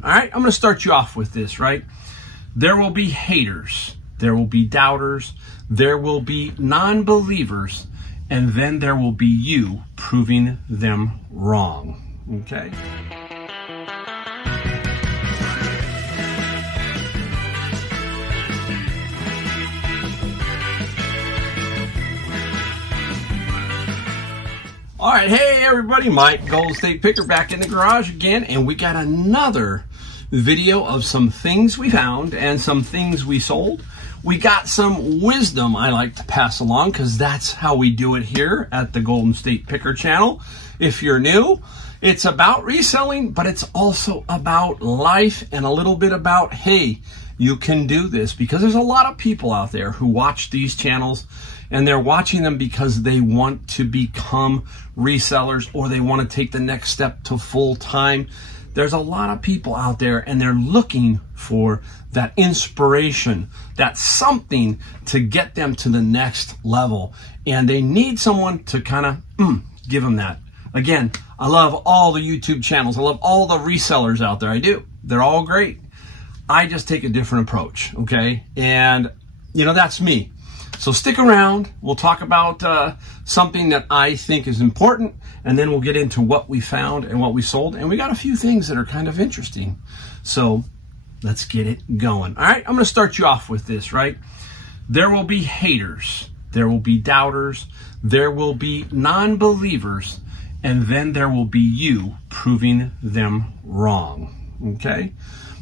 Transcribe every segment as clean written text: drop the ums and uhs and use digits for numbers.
going. All right, I'm going to start you off with this, right? There will be haters, there will be doubters, there will be non-believers, and then there will be you proving them wrong, okay? All right, hey everybody, Mike Golden State Picker back in the garage again, and we got another video of some things we found and some things we sold. We got some wisdom I like to pass along because that's how we do it here at the Golden State Picker channel. If you're new, it's about reselling, but it's also about life and a little bit about, hey, you can do this, because there's a lot of people out there who watch these channels and they're watching them because they want to become resellers or they want to take the next step to full time. There's a lot of people out there and they're looking for that inspiration, that something to get them to the next level. And they need someone to kind of give them that. Again, I love all the YouTube channels. I love all the resellers out there. I do. They're all great. I just take a different approach, okay? And, you know, that's me. So stick around. We'll talk about something that I think is important, and then we'll get into what we found and what we sold. And we got a few things that are kind of interesting. So let's get it going. All right, I'm going to start you off with this, right? There will be haters. There will be doubters. There will be non-believers. And then there will be you proving them wrong, okay?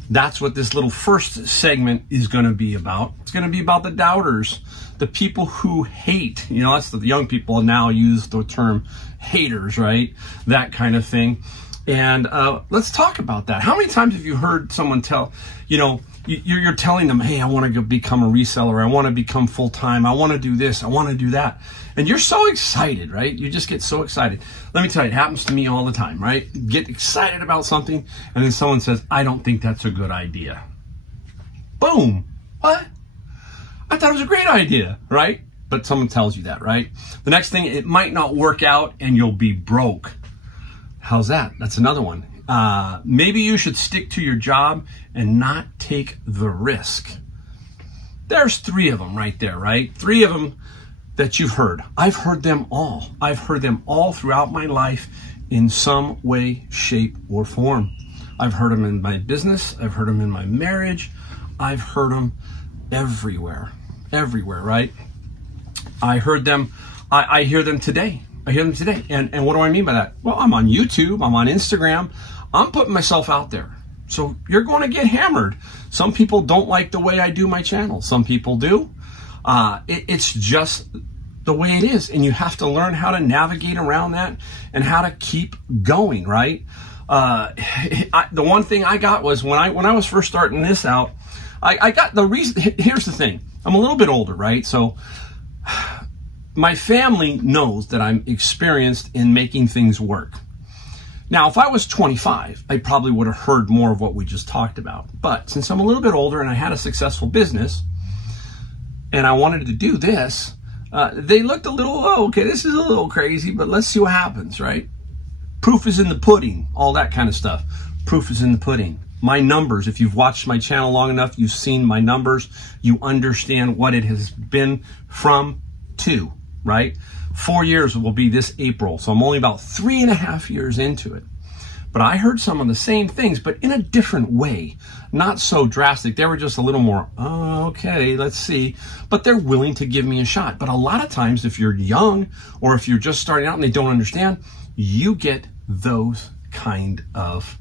That's what this little first segment is going to be about. It's going to be about the doubters, the people who hate. You know, that's the young people now use the term haters, right? That kind of thing. And let's talk about that. How many times have you heard someone tell, you know, you're telling them, hey, I want to become a reseller. I want to become full-time. I want to do this. I want to do that. And you're so excited, right? You just get so excited. Let me tell you, it happens to me all the time, right? Get excited about something, and then someone says, I don't think that's a good idea. Boom. What? I thought it was a great idea, right? But someone tells you that, right? The next thing, it might not work out and you'll be broke. How's that? That's another one. Maybe you should stick to your job and not take the risk. There's three of them right there, right? Three of them that you've heard. I've heard them all. I've heard them all throughout my life in some way, shape, or form. I've heard them in my business. I've heard them in my marriage. I've heard them everywhere, right? I heard them. I hear them today. I hear them today. And what do I mean by that? Well, I'm on YouTube. I'm on Instagram. I'm putting myself out there. So you're going to get hammered. Some people don't like the way I do my channel. Some people do. It's just the way it is. And you have to learn how to navigate around that and how to keep going, right? The one thing I got was when I was first starting this out, I got the reason. Here's the thing. I'm a little bit older, right? So my family knows that I'm experienced in making things work. Now, if I was 25, I probably would have heard more of what we just talked about. But since I'm a little bit older and I had a successful business and I wanted to do this, they looked a little, oh, okay, this is a little crazy, but let's see what happens, right? Proof is in the pudding, all that kind of stuff. Proof is in the pudding. My numbers, if you've watched my channel long enough, you've seen my numbers, you understand what it has been from to, right? 4 years will be this April, so I'm only about 3.5 years into it. But I heard some of the same things, but in a different way. Not so drastic. They were just a little more, oh, okay, let's see. But they're willing to give me a shot. But a lot of times, if you're young or if you're just starting out and they don't understand, you get those kind of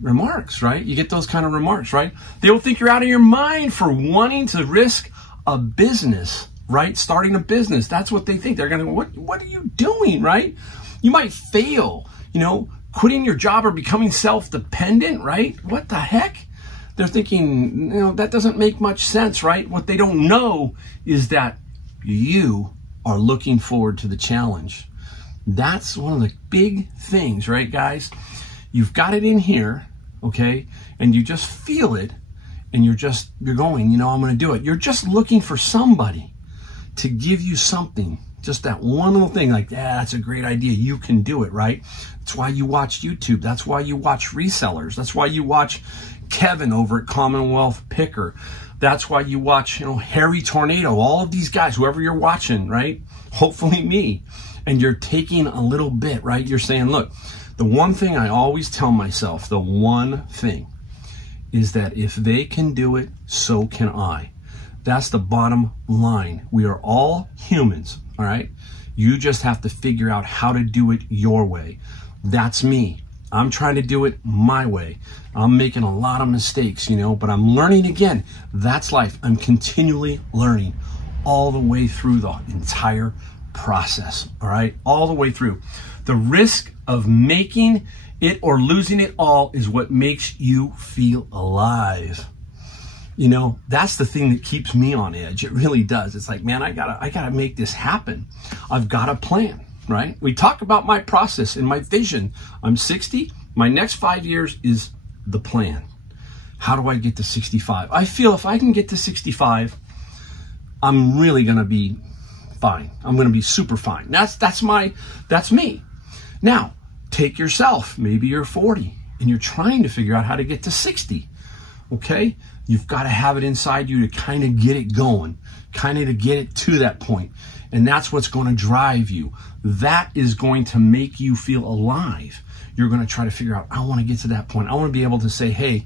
remarks, right? You get those kind of remarks, right? They will think you're out of your mind for wanting to risk a business, right? Starting a business. That's what they think. They're going to, what are you doing, right? You might fail, you know, quitting your job or becoming self-dependent, right? What the heck? They're thinking, you know, that doesn't make much sense, right? What they don't know is that you are looking forward to the challenge. That's one of the big things, right, guys? You've got it in here, okay? And you just feel it and you're going, you know, I'm going to do it. You're just looking for somebody to give you something Just that one little thing, like, yeah, that's a great idea. You can do it, right? That's why you watch YouTube. That's why you watch Resellers. That's why you watch Kevin over at Commonwealth Picker. That's why you watch, Harry Tornado, all of these guys, whoever you're watching, right? Hopefully me. And you're taking a little bit, right? You're saying, look, the one thing I always tell myself, the one thing is that if they can do it, so can I. That's the bottom line. We are all humans, all right? You just have to figure out how to do it your way. That's me. I'm trying to do it my way. I'm making a lot of mistakes, but I'm learning again. That's life. I'm continually learning all the way through the entire process, all right? All the way through. The risk of making it or losing it all is what makes you feel alive. That's the thing that keeps me on edge. It really does. It's like, man, I gotta make this happen. I've got a plan, right? We talk about my process and my vision. I'm 60. My next 5 years is the plan. How do I get to 65? I feel if I can get to 65, I'm really gonna be fine. I'm gonna be super fine. That's me. Now, take yourself. Maybe you're 40 and you're trying to figure out how to get to 60. Okay? You've got to have it inside you to kind of get it going, kind of to get it to that point. And that's what's going to drive you. That is going to make you feel alive. You're going to try to figure out, I want to get to that point. I want to be able to say, hey,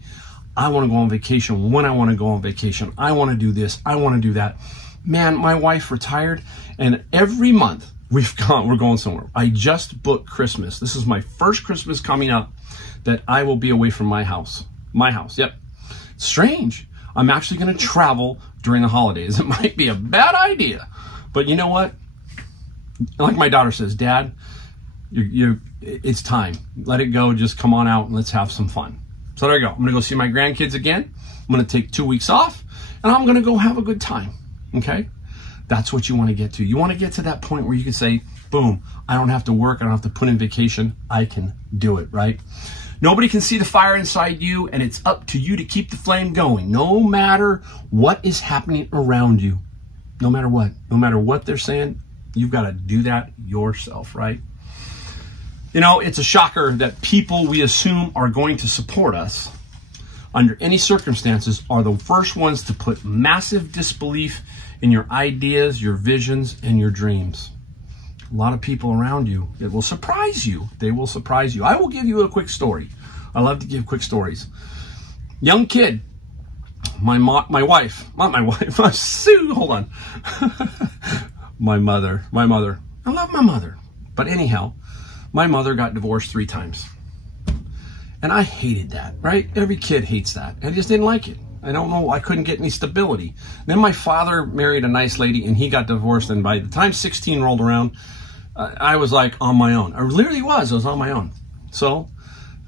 I want to go on vacation when I want to go on vacation. I want to do this. I want to do that. Man, my wife retired, and every month we're going somewhere. I just booked Christmas. This is my first Christmas coming up that I will be away from my house. My house, yep. Strange. I'm actually going to travel during the holidays. It might be a bad idea, but you know what? Like my daughter says, Dad, it's time. Let it go. Just come on out and let's have some fun. So there you go. I'm going to go see my grandkids again. I'm going to take 2 weeks off, and I'm going to go have a good time. Okay? That's what you want to get to. You want to get to that point where you can say, boom, I don't have to work. I don't have to put in vacation. I can do it, right? Nobody can see the fire inside you, and it's up to you to keep the flame going, no matter what is happening around you. No matter what they're saying, you've got to do that yourself, right? It's a shocker that people we assume are going to support us under any circumstances are the first ones to put massive disbelief in your ideas, your visions, and your dreams. A lot of people around you that will surprise you. They will surprise you. I will give you a quick story. I love to give quick stories. Young kid, my wife, not my wife, Sue, hold on. my mother. I love my mother. But anyhow, my mother got divorced 3 times. And I hated that, right? Every kid hates that. I just didn't like it. I don't know. I couldn't get any stability. Then my father married a nice lady and he got divorced. And by the time 16 rolled around, I was like on my own. I literally was. I was on my own. So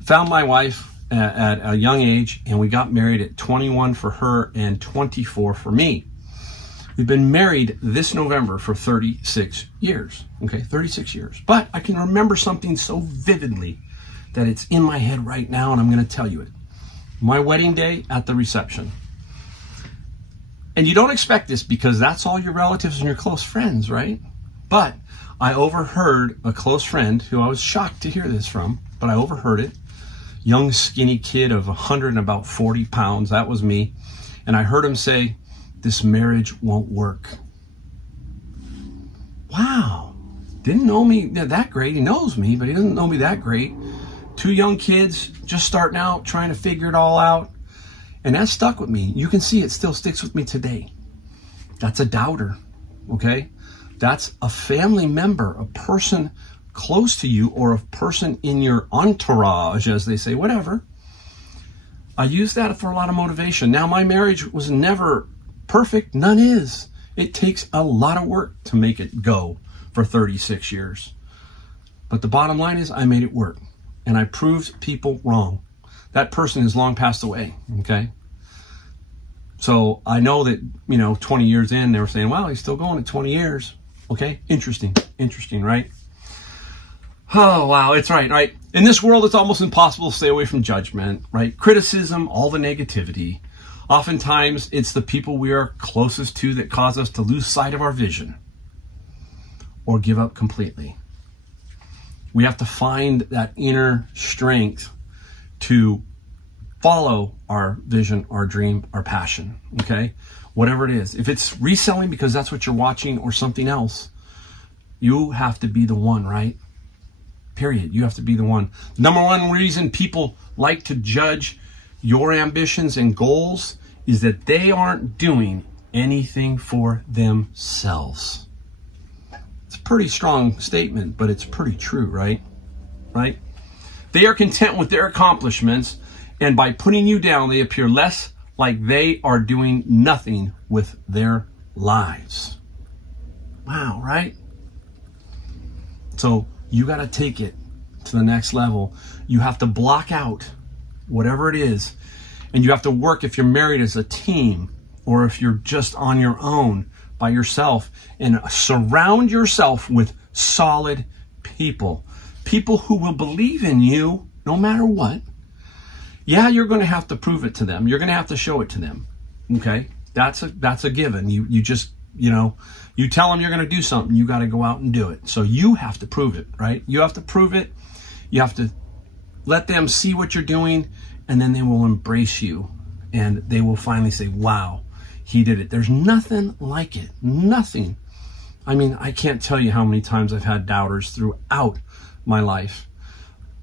found my wife at a young age, and we got married at 21 for her and 24 for me. We've been married this November for 36 years. Okay, 36 years. But I can remember something so vividly that it's in my head right now, and I'm going to tell you it. My wedding day at the reception. And you don't expect this because that's all your relatives and your close friends, right? But I overheard a close friend who I was shocked to hear this from, but I overheard it. Young, skinny kid of 100 and about 40 pounds. That was me. And I heard him say, "This marriage won't work." Wow. Didn't know me that great. He knows me, but he doesn't know me that great. 2 young kids just starting out, trying to figure it all out. And that stuck with me. You can see it still sticks with me today. That's a doubter, okay? That's a family member, a person close to you, or a person in your entourage, as they say, whatever. I use that for a lot of motivation. Now, my marriage was never perfect. None is. It takes a lot of work to make it go for 36 years. But the bottom line is I made it work. And I proved people wrong. That person has long passed away, okay? So I know that, 20 years in, they were saying, well, he's still going at 20 years. Okay, interesting, right? Oh, wow, it's right. In this world, it's almost impossible to stay away from judgment, right? Criticism, all the negativity. Oftentimes, it's the people we are closest to that cause us to lose sight of our vision. or give up completely. We have to find that inner strength to follow our vision, our dream, our passion, okay? Whatever it is. If it's reselling because that's what you're watching or something else, you have to be the one, right? Period. You have to be the one. The number one reason people like to judge your ambitions and goals is that they aren't doing anything for themselves. It's a pretty strong statement, but it's pretty true, right? Right? They are content with their accomplishments, and by putting you down, they appear less like they are doing nothing with their lives. Wow, right? So you got to take it to the next level. You have to block out whatever it is, and you have to work, if you're married, as a team, or if you're just on your own by yourself, and surround yourself with solid people. People who will believe in you no matter what. Yeah, you're going to have to prove it to them. You're going to have to show it to them. Okay? That's a given. You just, you know, you tell them you're going to do something, you got to go out and do it. So you have to prove it, right? You have to prove it. You have to let them see what you're doing, and then they will embrace you, and they will finally say, wow, he did it. There's nothing like it. Nothing. I mean, I can't tell you how many times I've had doubters throughout my life.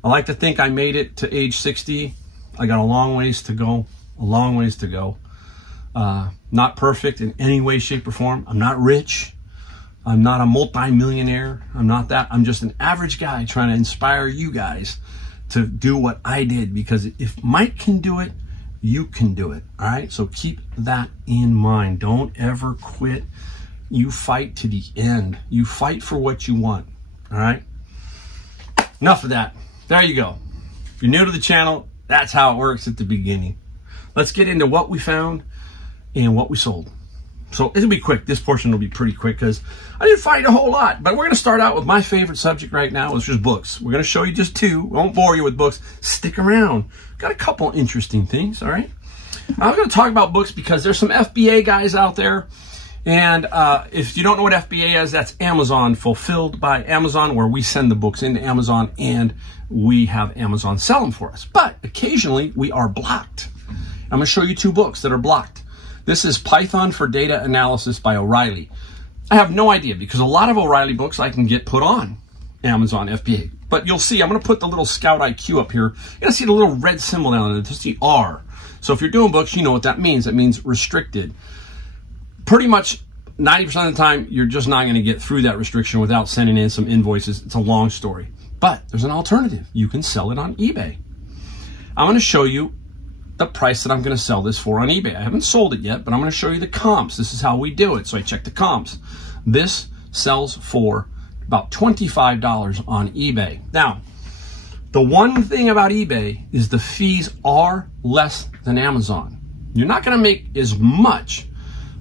I like to think I made it to age 60. I got a long ways to go. A long ways to go. Not perfect in any way, shape, or form. I'm not rich. I'm not a multi-millionaire. I'm not that. I'm just an average guy trying to inspire you guys to do what I did, because if Mike can do it, you can do it. All right? So keep that in mind. Don't ever quit. You fight to the end. You fight for what you want. All right? Enough of that. There you go. If you're new to the channel, that's how it works at the beginning. Let's get into what we found and what we sold. So it'll be quick. This portion will be pretty quick because I didn't find a whole lot. But we're going to start out with my favorite subject right now, which is books. We're going to show you just two. Won't bore you with books. Stick around. Got a couple interesting things, all right? I'm going to talk about books because there's some FBA guys out there. And if you don't know what FBA is, that's Amazon Fulfilled by Amazon, where we send the books into Amazon and we have Amazon sell them for us. But occasionally we are blocked. I'm going to show you two books that are blocked. This is Python for Data Analysis by O'Reilly. I have no idea, because a lot of O'Reilly books I can get put on Amazon FBA. But you'll see, I'm going to put the little Scout IQ up here. You're going to see the little red symbol down there. It's the R. So if you're doing books, you know what that means. That means restricted. Pretty much 90% of the time, you're just not going to get through that restriction without sending in some invoices. It's a long story. But there's an alternative. You can sell it on eBay. I'm going to show you the price that I'm going to sell this for on eBay. I haven't sold it yet, but I'm going to show you the comps. This is how we do it. So I check the comps. This sells for about $25 on eBay. Now, the one thing about eBay is the fees are less than Amazon. You're not going to make as much,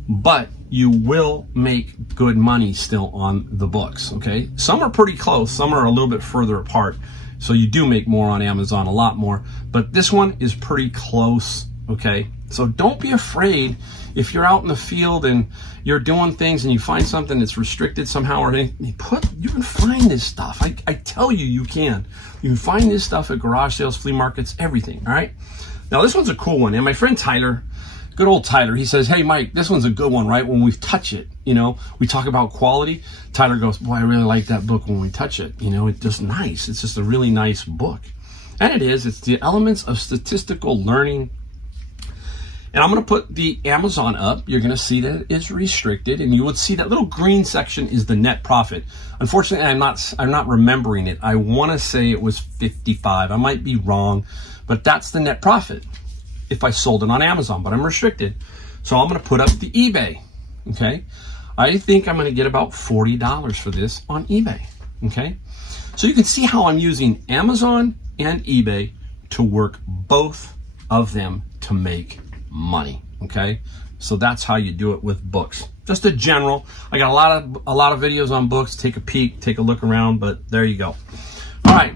but you will make good money still on the books, okay? Some are pretty close. Some are a little bit further apart. So you do make more on Amazon, a lot more. But this one is pretty close, okay? So don't be afraid if you're out in the field and you're doing things and you find something that's restricted somehow, or anything, you can find this stuff. I tell you, you can. You can find this stuff at garage sales, flea markets, everything, all right? Now, this one's a cool one. And my friend Tyler, good old Tyler, he says, hey, Mike, this one's a good one, right? When we touch it, you know, we talk about quality. Tyler goes, boy, I really like that book when we touch it. You know, it's just nice. It's just a really nice book. And it is. It's the Elements of Statistical Learning. And I'm going to put the Amazon up. You're going to see that it is restricted. And you would see that little green section is the net profit. Unfortunately, I'm not remembering it. I want to say it was 55. I might be wrong. But that's the net profit if I sold it on Amazon, but I'm restricted. So I'm going to put up the eBay, okay? I think I'm going to get about $40 for this on eBay, okay? So you can see how I'm using Amazon and eBay to work both of them to make money, okay? So that's how you do it with books. Just a general. I got a lot of videos on books. Take a peek, take a look around, but there you go. All right.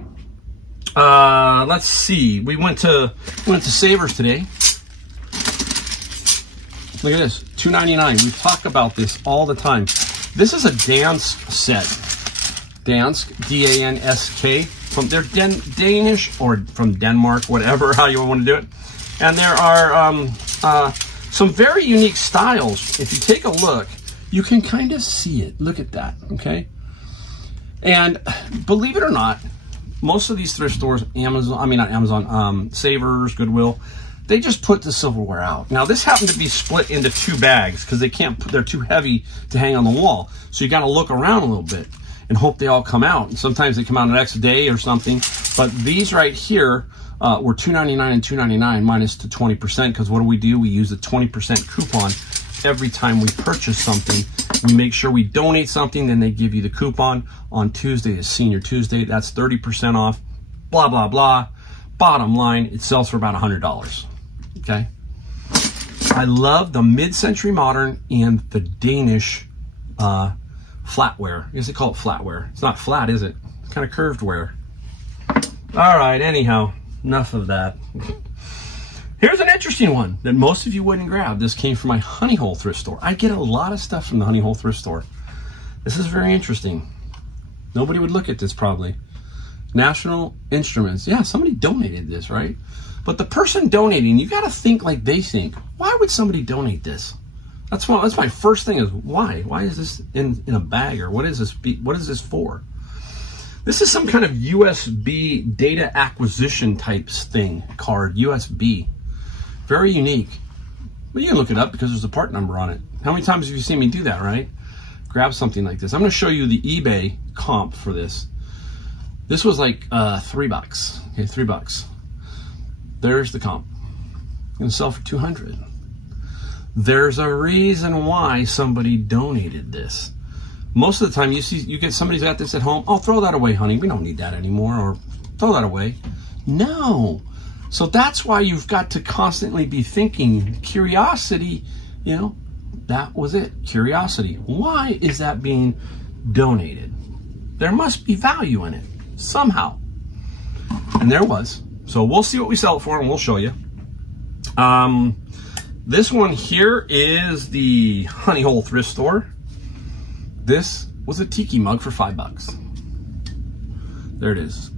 Let's see. We went to Savers today. Look at this, $2.99. We talk about this all the time. This is a dance set. Dansk, D-A-N-S-K. They're Danish or from Denmark, whatever, how you want to do it. And there are some very unique styles. If you take a look, you can kind of see it. Look at that, okay? And believe it or not, most of these thrift stores, Savers, Goodwill, they just put the silverware out. Now this happened to be split into 2 bags because they're too heavy to hang on the wall. So you got to look around a little bit and hope they all come out. And sometimes they come out the next day or something. But these right here were $2.99 and $2.99 minus to 20%, because what do? We use a 20% coupon every time we purchase something. We make sure we donate something, then they give you the coupon. On Tuesday is Senior Tuesday. That's 30% off, blah, blah, blah. Bottom line, it sells for about $100, okay? I love the mid-century modern and the Danish flatware. I guess they call it flatware. It's not flat, is it? It's kind of curved ware. All right, anyhow, enough of that. Here's an interesting one that most of you wouldn't grab. This came from my Honey Hole thrift store. I get a lot of stuff from the Honey Hole thrift store. This is very interesting. Nobody would look at this probably. National Instruments. Yeah, somebody donated this, right? But the person donating, you got to think like they think. Why would somebody donate this? That's my first thing is why? Why is this in a bag, or what is this for? This is some kind of USB data acquisition type thing, card, USB. Very unique. But you can look it up because there's a part number on it. How many times have you seen me do that, right? Grab something like this. I'm going to show you the eBay comp for this. This was like $3. Okay, $3. There's the comp. I'm going to sell for $200. There's a reason why somebody donated this. Most of the time you get somebody's got this at home. Oh, throw that away, honey. We don't need that anymore. Or throw that away. No. So that's why you've got to constantly be thinking. Curiosity, you know, that was it. Curiosity. Why is that being donated? There must be value in it somehow. And there was. So we'll see what we sell it for, and we'll show you. This one here is the Honey Hole thrift store. This was a tiki mug for $5. There it is.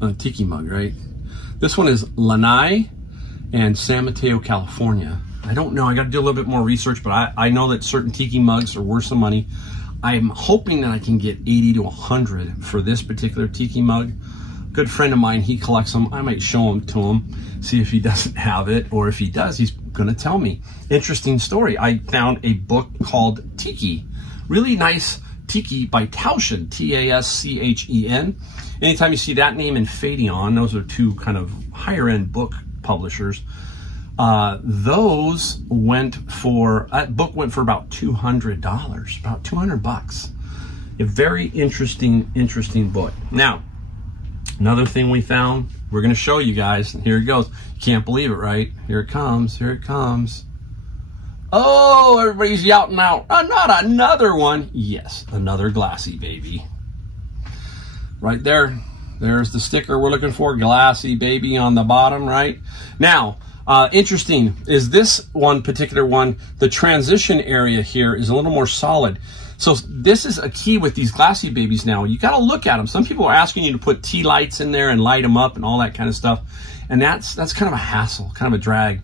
A tiki mug, right? This one is Lanai and San Mateo, California. I don't know. I got to do a little bit more research, but I know that certain tiki mugs are worth some money. I'm hoping that I can get 80 to 100 for this particular tiki mug. Good friend of mine, he collects them. I might show them to him, see if he doesn't have it, or if he does, he's going to tell me. Interesting story. I found a book called Tiki. Really nice Tiki by Tauschen, T-A-S-C-H-E-N. Anytime you see that name and Fadeon, those are two kind of higher end book publishers. Those went for, that book went for about $200, about $200. A very interesting book. Now, another thing we found, we're going to show you guys. Here it goes. You can't believe it, right? Here it comes. Here it comes. Oh, everybody's youting out. Not another one. Yes, another Glassy baby. Right there. There's the sticker we're looking for. Glassy baby on the bottom, right? Now, interesting is this one particular one, the transition area here is a little more solid. So this is a key with these Glassy babies now. You got to look at them. Some people are asking you to put tea lights in there and light them up and all that kind of stuff. And that's kind of a hassle, kind of a drag.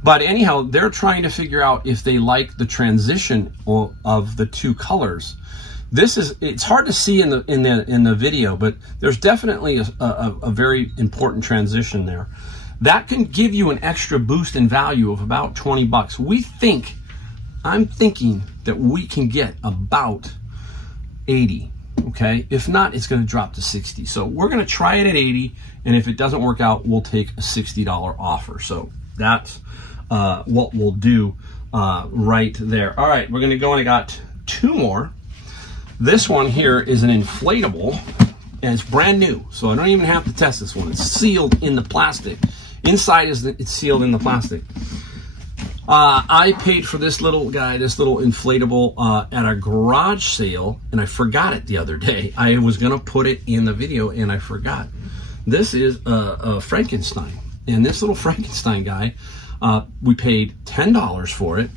But anyhow, they're trying to figure out if they like the transition of the two colors. It's hard to see in the video, but there's definitely a very important transition there. That can give you an extra boost in value of about 20 bucks. I'm thinking that we can get about 80, okay? If not, it's gonna drop to 60. So we're gonna try it at 80, and if it doesn't work out, we'll take a $60 offer. So that's what we'll do right there. All right, we're gonna go, and I got two more. This one here is an inflatable, and it's brand new, so I don't even have to test this one. It's sealed in the plastic. Inside it's sealed in the plastic. I paid for this little guy, this little inflatable at a garage sale, and I forgot it the other day. I was gonna put it in the video, and I forgot. This is a Frankenstein, and this little Frankenstein guy, we paid $10 for it,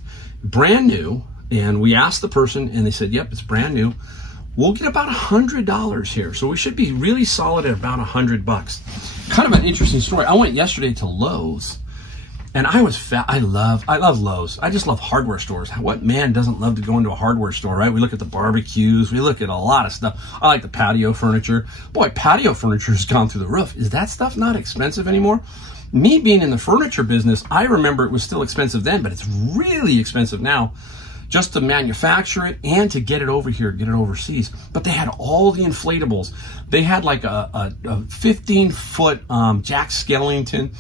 brand new, and we asked the person, and they said, yep, it's brand new. we'll get about $100 here. So we should be really solid at about $100. Kind of an interesting story. I went yesterday to Lowe's, and I was fat. I love Lowe's. I just love hardware stores. What man doesn't love to go into a hardware store, right? We look at the barbecues. We look at a lot of stuff. I like the patio furniture. Boy, patio furniture has gone through the roof. Is that stuff not expensive anymore? Me being in the furniture business, I remember it was still expensive then, but it's really expensive now just to manufacture it and to get it over here, get it overseas. But they had all the inflatables. They had like a 15-foot Jack Skellington.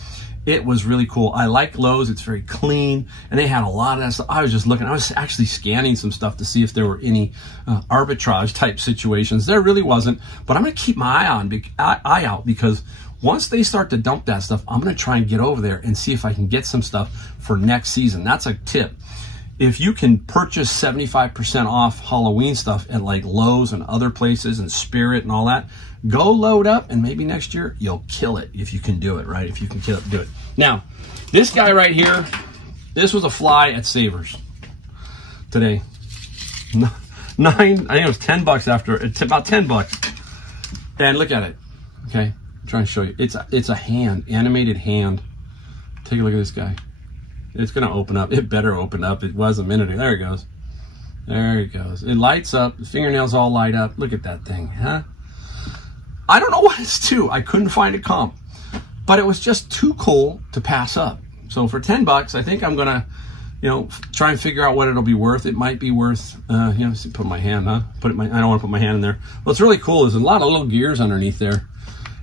It was really cool. I like Lowe's. It's very clean, and they had a lot of that stuff. I was just looking. I was actually scanning some stuff to see if there were any arbitrage type situations. There really wasn't, but I'm going to keep my eye out, because once they start to dump that stuff, I'm going to try and get over there and see if I can get some stuff for next season. That's a tip. If you can purchase 75% off Halloween stuff at like Lowe's and other places and Spirit and all that, go load up, and maybe next year you'll kill it if you can do it, right? If you can do it. Now, this guy right here, this was a fly at Savers today. I think it was $10 after. It's about $10. And look at it. Okay, I'm trying to show you. It's a hand, animated hand. Take a look at this guy. It's going to open up. It better open up. It was a minute ago. There it goes. There it goes. It lights up. The fingernails all light up. Look at that thing, huh? I don't know what it's to. I couldn't find a comp, but it was just too cool to pass up. So for $10, I think I'm going to, try and figure out what it'll be worth. It might be worth, put my hand, huh? I don't want to put my hand in there. What's really cool is a lot of little gears underneath there,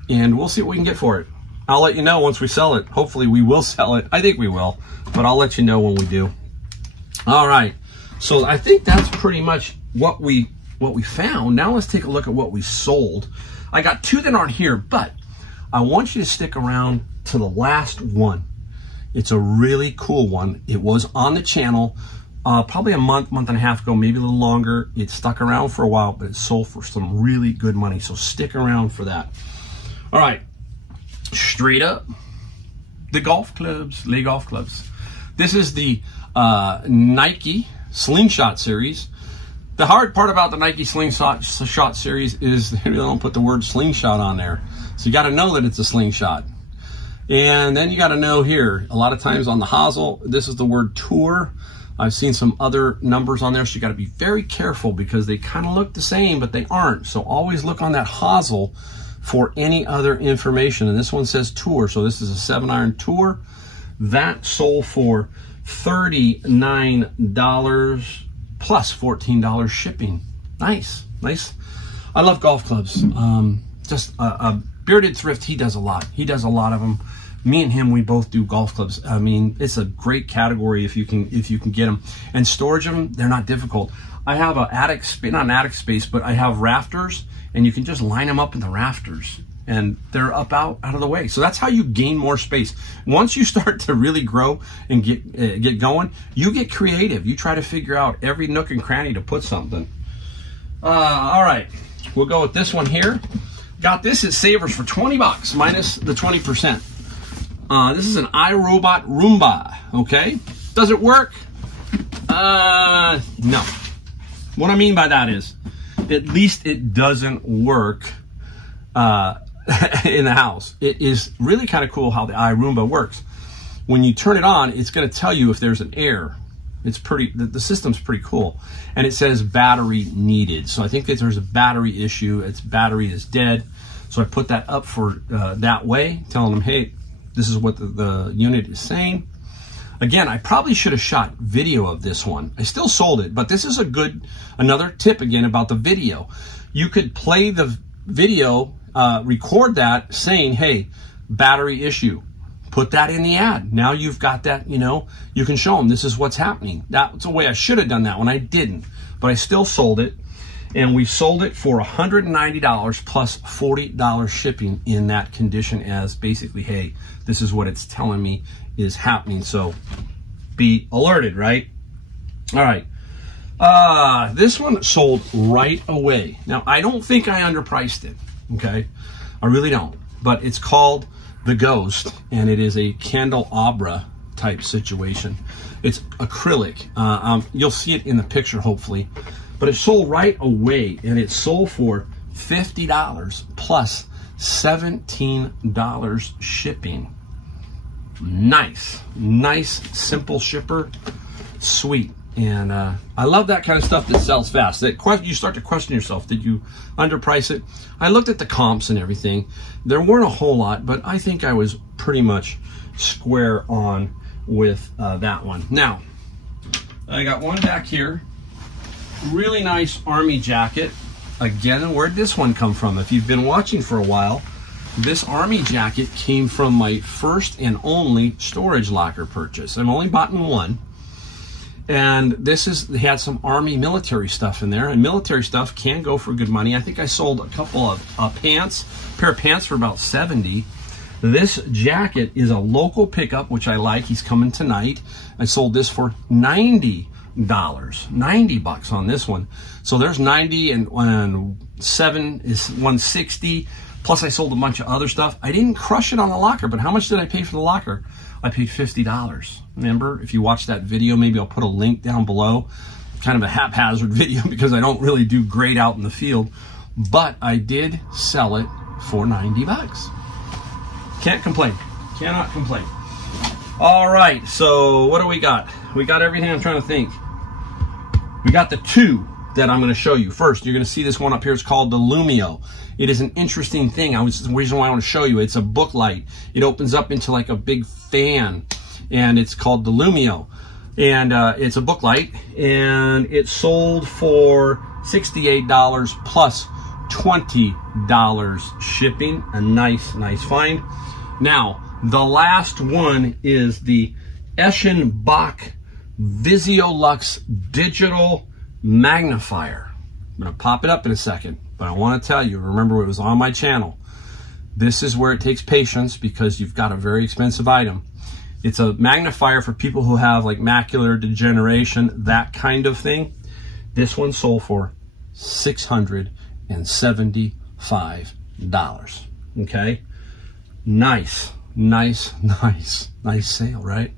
and we'll see what we can get for it. I'll let you know once we sell it. Hopefully we will sell it. I think we will, but I'll let you know when we do. All right. So I think that's pretty much what we found. Now let's take a look at what we sold. I got two that aren't here, but I want you to stick around to the last one. It's a really cool one. It was on the channel probably a month and a half ago, maybe a little longer. It stuck around for a while, but it sold for some really good money. So stick around for that. All right. Straight up, the golf clubs, Les Golf Clubs. This is the Nike Slingshot series. The hard part about the Nike Slingshot series is they don't put the word slingshot on there. So you got to know that it's a slingshot. And then you got to know here, a lot of times on the hosel, this is the word tour. I've seen some other numbers on there, so you got to be very careful because they kind of look the same, but they aren't. So always look on that hosel for any other information. And this one says tour, so this is a 7-iron tour. That sold for $39 plus $14 shipping. Nice. I love golf clubs. Just a Bearded Thrift, he does a lot. He does a lot of them. Me and him, we both do golf clubs. I mean, it's a great category if you can get them. And storage them, they're not difficult. I have an attic space, not an attic space, but I have rafters, and you can just line them up in the rafters, and they're up out of the way. So that's how you gain more space. Once you start to really grow and get going, you get creative. You try to figure out every nook and cranny to put something. All right, we'll go with this one here. Got this at Savers for $20 minus the 20%. This is an iRobot Roomba. Okay, does it work? No. What I mean by that is, at least it doesn't work in the house. It is really kind of cool how the iRoomba works. When you turn it on, it's going to tell you if there's an error. It's pretty, the system's pretty cool. And it says battery needed. So I think that there's a battery issue. Its battery is dead. So I put that up for that way, telling them, hey, this is what the unit is saying. Again, I probably should have shot video of this one. I still sold it, but this is another tip again about the video. You could play the video, record that saying, hey, battery issue. Put that in the ad. Now you've got that, you can show them this is what's happening. That's the way I should have done that one. I didn't, but I still sold it. And we sold it for $190 plus $40 shipping in that condition as basically, hey, this is what it's telling me is happening. So be alerted, right? All right. This one sold right away. Now, I don't think I underpriced it, okay? I really don't. But it's called The Ghost, and it is a candelabra type situation. It's acrylic. You'll see it in the picture hopefully, but it sold right away, and it sold for $50 plus $17 shipping. Nice simple shipper, sweet. And I love that kind of stuff that sells fast. That you start to question yourself, did you underprice it? I looked at the comps and everything. There weren't a whole lot, but I think I was pretty much square on with that one. Now, I got one back here. Really nice army jacket. Again, where'd this one come from? If you've been watching for a while, this army jacket came from my first and only storage locker purchase. I've only bought one. And they had some army military stuff in there, and military stuff can go for good money. I think I sold a couple of pair of pants for about $70. This jacket is a local pickup, which I like. He's coming tonight. I sold this for $90. 90 bucks on this one. So there's 90, and 7 is 160. Plus I sold a bunch of other stuff. I didn't crush it on the locker, but how much did I pay for the locker? I paid $50. Remember, if you watch that video, maybe I'll put a link down below. Kind of a haphazard video because I don't really do great out in the field, but I did sell it for 90 bucks. Can't complain. Cannot complain. All right, so what do we got? We got everything. I'm trying to think. We got the two that I'm going to show you. First, you're going to see this one up here. It's called the Lumio. It is an interesting thing. The reason why I want to show you, it's a book light. It opens up into like a big fan, and it's called the Lumio. And it's a book light, and it sold for $68 plus $20 shipping. A nice find. Now, the last one is the Eschenbach Visiolux Digital Magnifier. I'm going to pop it up in a second, but I want to tell you, remember it was on my channel. This is where it takes patience because you've got a very expensive item. It's a magnifier for people who have like macular degeneration, that kind of thing. This one sold for $675. Okay? Nice sale, right?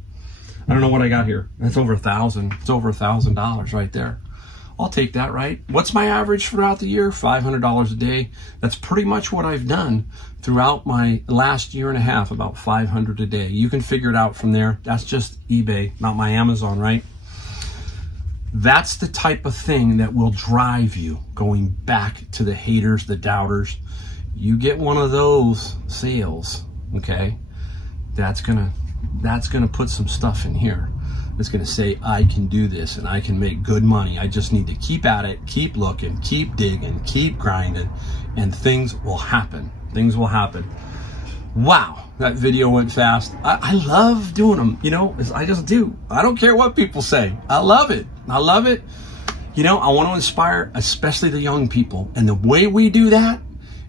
I don't know what I got here. That's over $1,000. It's over $1,000 right there. I'll take that, right? What's my average throughout the year? $500 a day. That's pretty much what I've done throughout my last year and a half, about $500 a day. You can figure it out from there. That's just eBay, not my Amazon, right? That's the type of thing that will drive you going back to the haters, the doubters. You get one of those sales, okay? That's gonna put some stuff in here. It's gonna say, I can do this and I can make good money. I just need to keep at it, keep looking, keep digging, keep grinding, and things will happen. Things will happen. Wow, that video went fast. I love doing them, you know, I just do. I don't care what people say. I love it. I love it. You know, I want to inspire, especially the young people. And the way we do that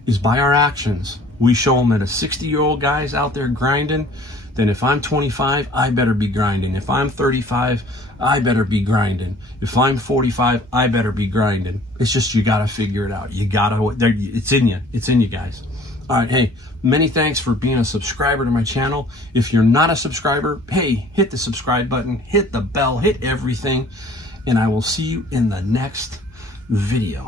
is by our actions. We show them that a 60-year-old guy's out there grinding, then if I'm 25, I better be grinding. If I'm 35, I better be grinding. If I'm 45, I better be grinding. It's just, you got to figure it out. You got to, it's in you. It's in you guys. All right, hey, many thanks for being a subscriber to my channel. If you're not a subscriber, hey, hit the subscribe button, hit the bell, hit everything, and I will see you in the next video.